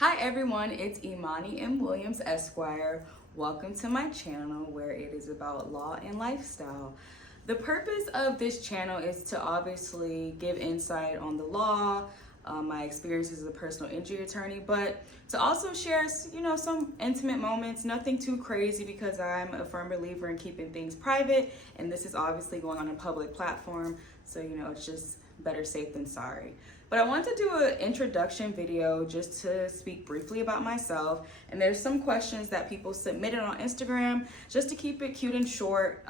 Hi everyone, it's Imani M. Williams, Esquire. Welcome to my channel where it is about law and lifestyle. The purpose of this channel is to obviously give insight on the law, my experiences as a personal injury attorney, but to also share, some intimate moments, nothing too crazy because I'm a firm believer in keeping things private, and this is obviously going on a public platform, so it's just better safe than sorry. But I want to do an introduction video just to speak briefly about myself. And there's some questions that people submitted on Instagram just to keep it cute and short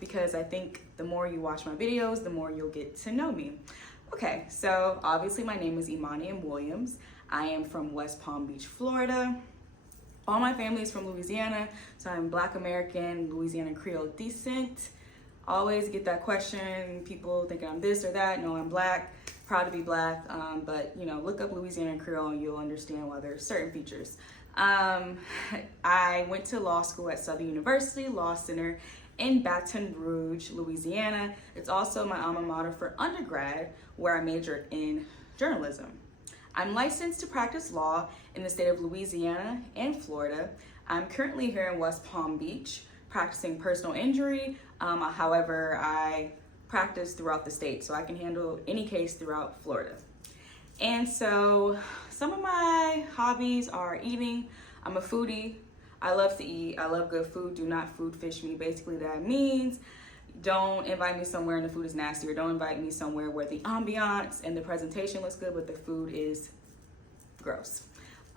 because I think the more you watch my videos, the more you'll get to know me. Okay, so obviously my name is Imani M. Williams. I am from West Palm Beach, Florida. All my family is from Louisiana, so I'm Black American, Louisiana Creole descent. Always get that question, people thinking I'm this or that. No, I'm Black. Proud to be Black, but look up Louisiana Creole and you'll understand why there's certain features. I went to law school at Southern University Law Center in Baton Rouge, Louisiana. It's also my alma mater for undergrad, where I majored in journalism. I'm licensed to practice law in the state of Louisiana and Florida. I'm currently here in West Palm Beach practicing personal injury. However, I practice throughout the state, so I can handle any case throughout Florida. And so some of my hobbies are eating. I'm a foodie. I love to eat. I love good food. Do not food fish me. Basically that means don't invite me somewhere and the food is nasty, or don't invite me somewhere where the ambiance and the presentation looks good but the food is gross.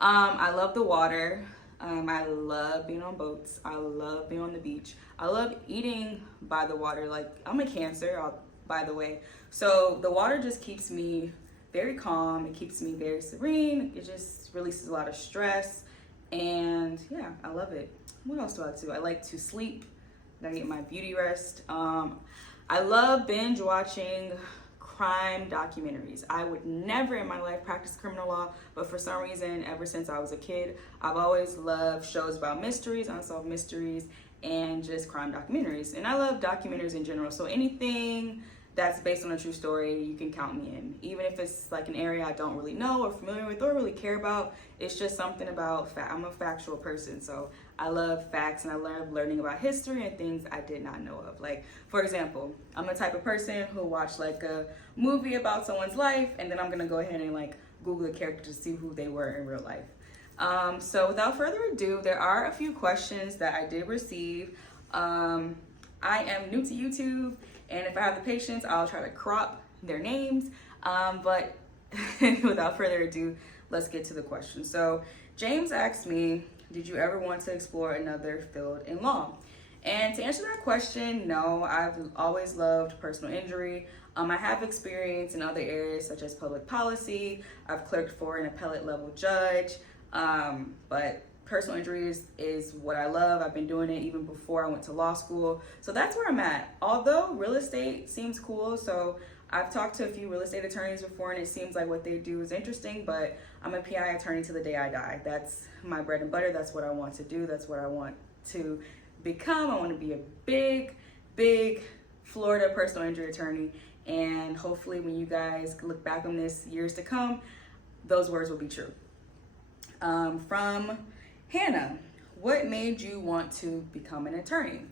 I love the water. I love being on boats. I love being on the beach. I love eating by the water. Like, I'm a Cancer, by the way. So the water just keeps me very calm. It keeps me very serene. It just releases a lot of stress. And yeah, I love it. What else do I do? I like to sleep. I get my beauty rest. I love binge watching crime documentaries. I would never in my life practice criminal law, but for some reason, ever since I was a kid, I've always loved shows about mysteries, unsolved mysteries, and just crime documentaries. And I love documentaries in general, so anything that's based on a true story, you can count me in. Even if it's like an area I don't really know or familiar with or really care about, it's just something about I'm a factual person, so I love facts and I love learning about history and things I did not know of. Like, for example, I'm the type of person who'll watch like a movie about someone's life and then I'm gonna go ahead and like Google the character to see who they were in real life. So without further ado, there are a few questions that I did receive. I am new to YouTube, and if I have the patience, I'll try to crop their names. But without further ado, let's get to the question. So James asked me, did you ever want to explore another field in law? And to answer that question, no, I've always loved personal injury. I have experience in other areas such as public policy. I've clerked for an appellate level judge, but personal injury is what I love. I've been doing it even before I went to law school. So that's where I'm at. Although real estate seems cool, so I've talked to a few real estate attorneys before and it seems like what they do is interesting, but I'm a PI attorney to the day I die. That's my bread and butter. That's what I want to do. That's what I want to become. I want to be a big Florida personal injury attorney. And hopefully when you guys look back on this years to come, those words will be true. From Hannah, what made you want to become an attorney?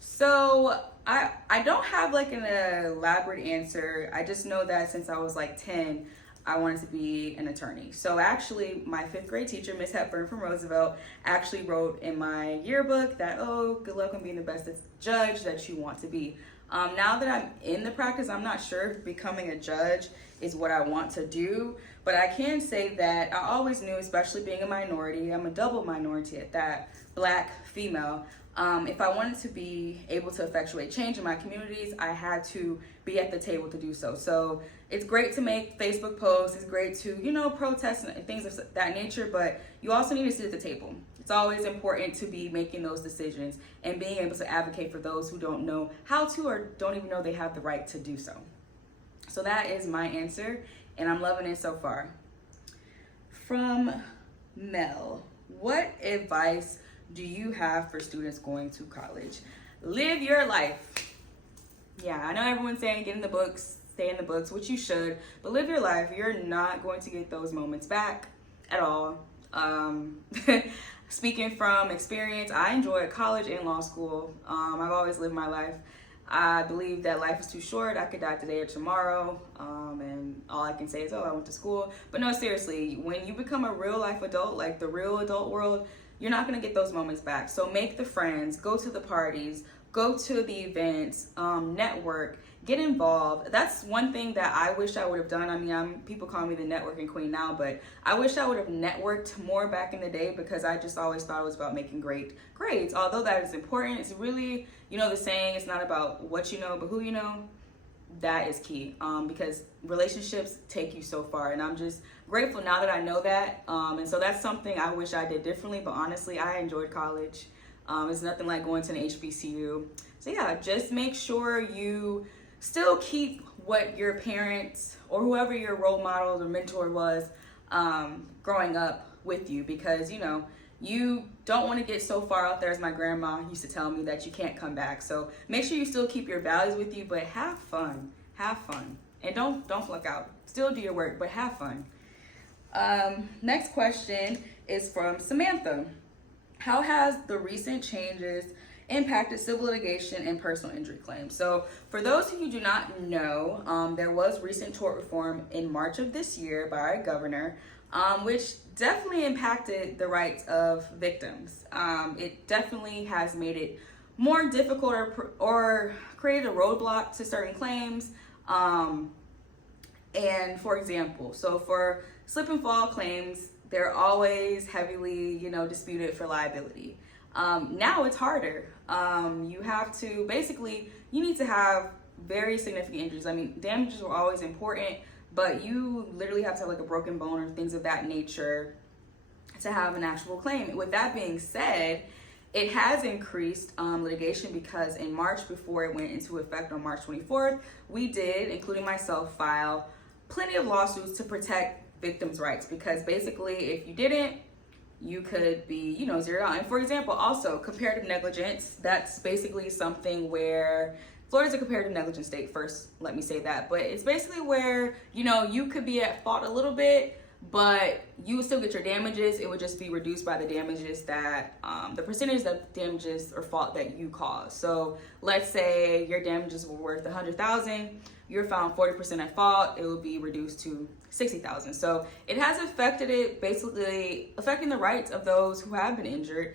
So I don't have like an elaborate answer. I just know that since I was like 10, I wanted to be an attorney. So actually my 5th grade teacher, Miss Hepburn from Roosevelt, actually wrote in my yearbook that, oh, good luck on being the best judge that you want to be. Now that I'm in the practice, I'm not sure if becoming a judge is what I want to do, but I can say that I always knew, especially being a minority, I'm a double minority at that, Black, female, if I wanted to be able to effectuate change in my communities, I had to be at the table to do so. So it's great to make Facebook posts, it's great to, protest and things of that nature, but you also need to sit at the table. It's always important to be making those decisions and being able to advocate for those who don't know how to or don't even know they have the right to do so. So that is my answer, and I'm loving it so far. From Mel, what advice do you have for students going to college? Live your life. Yeah, I know everyone's saying get in the books, stay in the books, which you should, but live your life. You're not going to get those moments back at all. Speaking from experience, I enjoyed college and law school. I've always lived my life. I believe that life is too short. I could die today or tomorrow, and all I can say is, oh, I went to school. But no, seriously, when you become a real life adult, like the real adult world, you're not gonna get those moments back. So make the friends, go to the parties, go to the events, network, get involved. That's one thing that I wish I would have done. I mean, people call me the networking queen now, but I wish I would have networked more back in the day, because I just always thought it was about making great grades. Although that is important, it's really, the saying, it's not about what you know, but who you know. That is key, because relationships take you so far, and I'm just grateful now that I know that. And so that's something I wish I did differently, but honestly, I enjoyed college. It's nothing like going to an HBCU. So yeah, just make sure you still keep what your parents or whoever your role model or mentor was growing up with you, because you don't want to get so far out there, as my grandma used to tell me, that you can't come back. So make sure you still keep your values with you, but have fun, and don't flunk out. Still do your work, but have fun. Next question is from Samantha. How has the recent changes impacted civil litigation and personal injury claims? So for those who do not know, there was recent tort reform in March of this year by our governor, which definitely impacted the rights of victims. It definitely has made it more difficult or created a roadblock to certain claims. And for example, so for slip and fall claims, they're always heavily, disputed for liability. Now it's harder. You have to, basically, you need to have very significant injuries. I mean, damages were always important, but you literally have to have like a broken bone or things of that nature to have an actual claim. With that being said, it has increased litigation, because in March, before it went into effect on March 24th, we did, including myself, file plenty of lawsuits to protect victims' rights, because basically if you didn't, you could be, zeroed out. And for example, also comparative negligence, that's basically something where Florida's a comparative negligence state, first, let me say that. But it's basically where, you could be at fault a little bit, but you would still get your damages. It would just be reduced by the damages that, the percentage of damages or fault that you caused. So let's say your damages were worth $100,000, you're found 40% at fault, it will be reduced to $60,000. So it has affected it, basically affecting the rights of those who have been injured,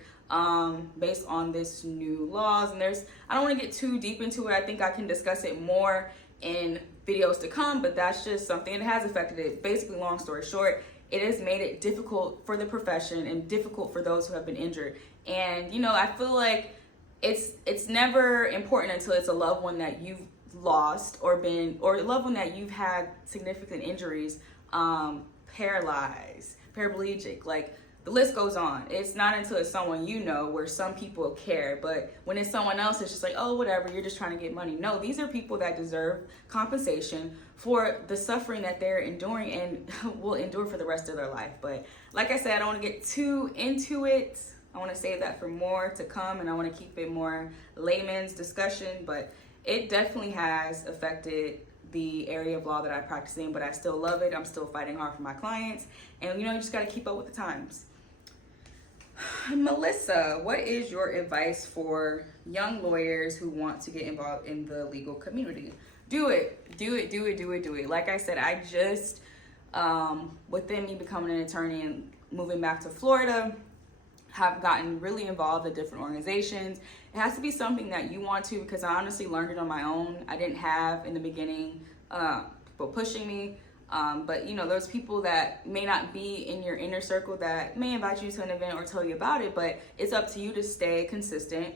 based on this new laws. And I don't want to get too deep into it. I think I can discuss it more in videos to come, but that's just something. It has affected it. Basically, long story short, it has made it difficult for the profession and difficult for those who have been injured. And I feel like it's never important until it's a loved one that you've lost or a loved one that you've had significant injuries, paralyzed, paraplegic, like the list goes on. It's not until it's someone where some people care, but when it's someone else, it's just like, oh, whatever, you're just trying to get money. No, these are people that deserve compensation for the suffering that they're enduring and will endure for the rest of their life. But like I said, I don't want to get too into it. I want to save that for more to come, and I want to keep it more layman's discussion, but it definitely has affected the area of law that I practice in, but I still love it. I'm still fighting hard for my clients, and you just got to keep up with the times. Melissa, what is your advice for young lawyers who want to get involved in the legal community? Do it. Like I said, I just, within me becoming an attorney and moving back to Florida, have gotten really involved in different organizations. It has to be something that you want to, because I honestly learned it on my own. I didn't have in the beginning people pushing me, but there's people that may not be in your inner circle that may invite you to an event or tell you about it, but it's up to you to stay consistent.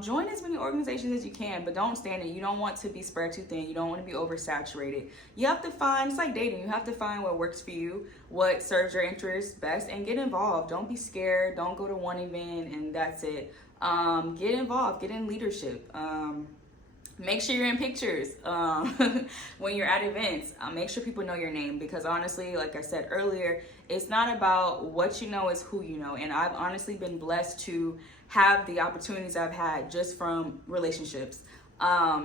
Join as many organizations as you can, but don't stand it. You don't want to be spread too thin. You don't want to be oversaturated. You have to find, it's like dating, you have to find what works for you, what serves your interests best, and get involved. Don't be scared. Don't go to one event and that's it. Get involved, get in leadership. Make sure you're in pictures when you're at events. Make sure people know your name, because honestly, like I said earlier, it's not about what you know, it's who you know. And I've honestly been blessed to have the opportunities I've had just from relationships.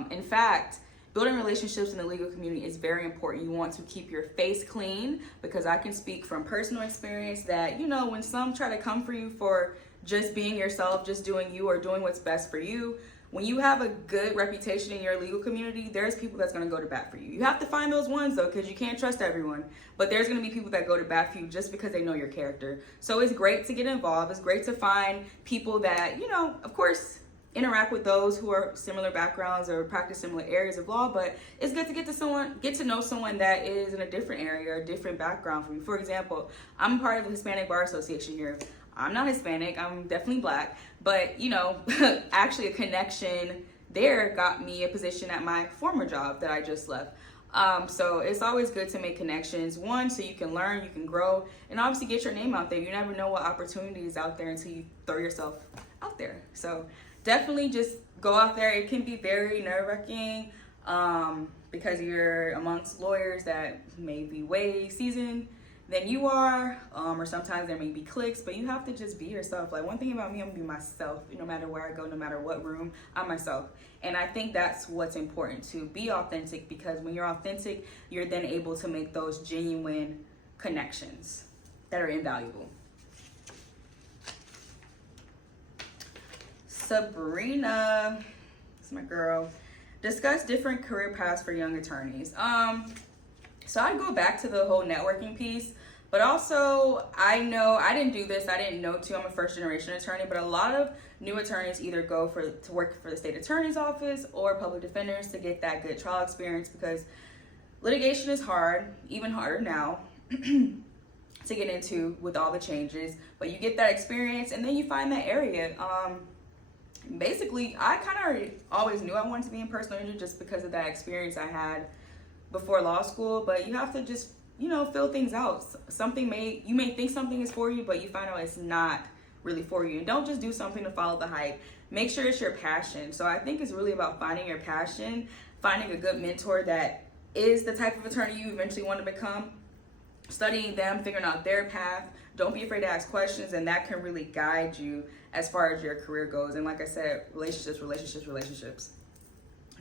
In fact, building relationships in the legal community is very important. You want to keep your face clean, because I can speak from personal experience that, you know, when some try to come for you for just being yourself, just doing you or doing what's best for you, when you have a good reputation in your legal community, there's people that's going to go to bat for you. You have to find those ones though, because you can't trust everyone, but there's going to be people that go to bat for you just because they know your character. So it's great to get involved. It's great to find people that, you know, of course, interact with those who are similar backgrounds or practice similar areas of law, but it's good to get to know someone that is in a different area or a different background from you. For example, I'm part of the Hispanic Bar Association here. I'm not Hispanic, I'm definitely Black, but you know, actually a connection there got me a position at my former job that I just left. So it's always good to make connections, one, so you can learn, you can grow, and obviously get your name out there. You never know what opportunity is out there until you throw yourself out there. So definitely just go out there. It can be very nerve-wracking because you're amongst lawyers that may be way seasoned than you are, or sometimes there may be cliques, but you have to just be yourself. Like, one thing about me, I'm gonna be myself. No matter where I go, no matter what room, I'm myself. And I think that's what's important, to be authentic, because when you're authentic, you're then able to make those genuine connections that are invaluable. Sabrina, that's my girl. Discuss different career paths for young attorneys. So I'd go back to the whole networking piece, but also I know I didn't do this. I didn't know too. I'm a first generation attorney, but a lot of new attorneys either go to work for the state attorney's office or public defenders to get that good trial experience, because litigation is hard, even harder now to get into with all the changes. But you get that experience, and then you find that area. Basically, I kind of always knew I wanted to be in personal injury just because of that experience I had before law school. But you have to just, you know, fill things out. You may think something is for you, but you find out it's not really for you. And don't just do something to follow the hype. Make sure it's your passion. So I think it's really about finding your passion, finding a good mentor that is the type of attorney you eventually want to become, studying them, figuring out their path. Don't be afraid to ask questions, and that can really guide you as far as your career goes. And like I said, relationships.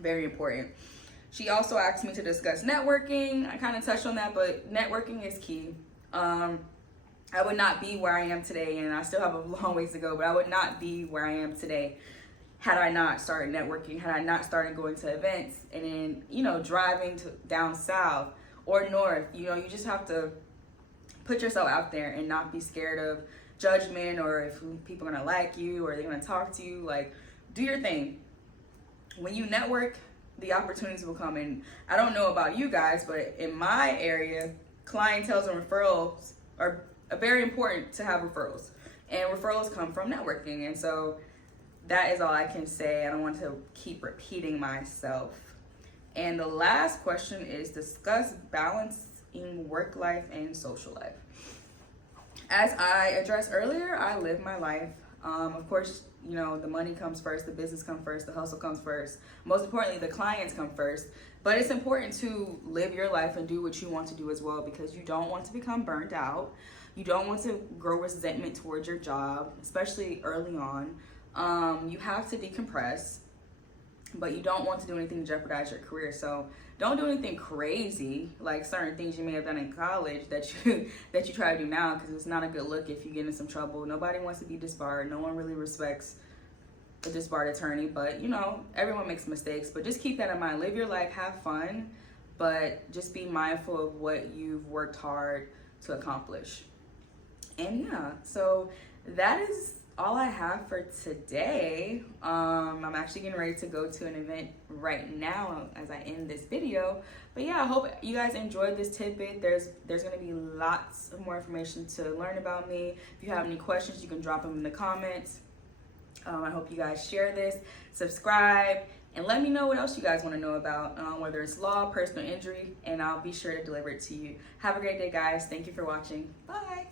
Very important. She also asked me to discuss networking. I kind of touched on that, but networking is key. I would not be where I am today, and I still have a long ways to go, but I would not be where I am today had I not started networking, had I not started going to events, and then, you know, driving down south or north. You know, you just have to put yourself out there and not be scared of judgment, or if people are gonna like you or they're gonna talk to you. Like, do your thing. When you network, the opportunities will come. And I don't know about you guys, but in my area, clientele and referrals are very important to have referrals. And referrals come from networking. And so that is all I can say. I don't want to keep repeating myself. And the last question is, discuss balancing work life and social life. As I addressed earlier, I live my life. Of course, you know, the money comes first, the business comes first, the hustle comes first. Most importantly, the clients come first. But it's important to live your life and do what you want to do as well, because you don't want to become burnt out. You don't want to grow resentment towards your job, especially early on. You have to decompress, but you don't want to do anything to jeopardize your career. So don't do anything crazy, like certain things you may have done in college that you try to do now, because it's not a good look if you get in some trouble. Nobody wants to be disbarred. No one really respects a disbarred attorney, but you know, everyone makes mistakes. But just keep that in mind. Live your life, have fun, but just be mindful of what you've worked hard to accomplish. And yeah, so that is all I have for today. I'm actually getting ready to go to an event right now as I end this video. But yeah, I hope you guys enjoyed this tidbit. There's gonna be lots of more information to learn about me. If you have any questions, you can drop them in the comments. I hope you guys share this, subscribe, and let me know what else you guys want to know about, whether it's law, personal injury, and I'll be sure to deliver it to you. Have a great day, guys. Thank you for watching. Bye.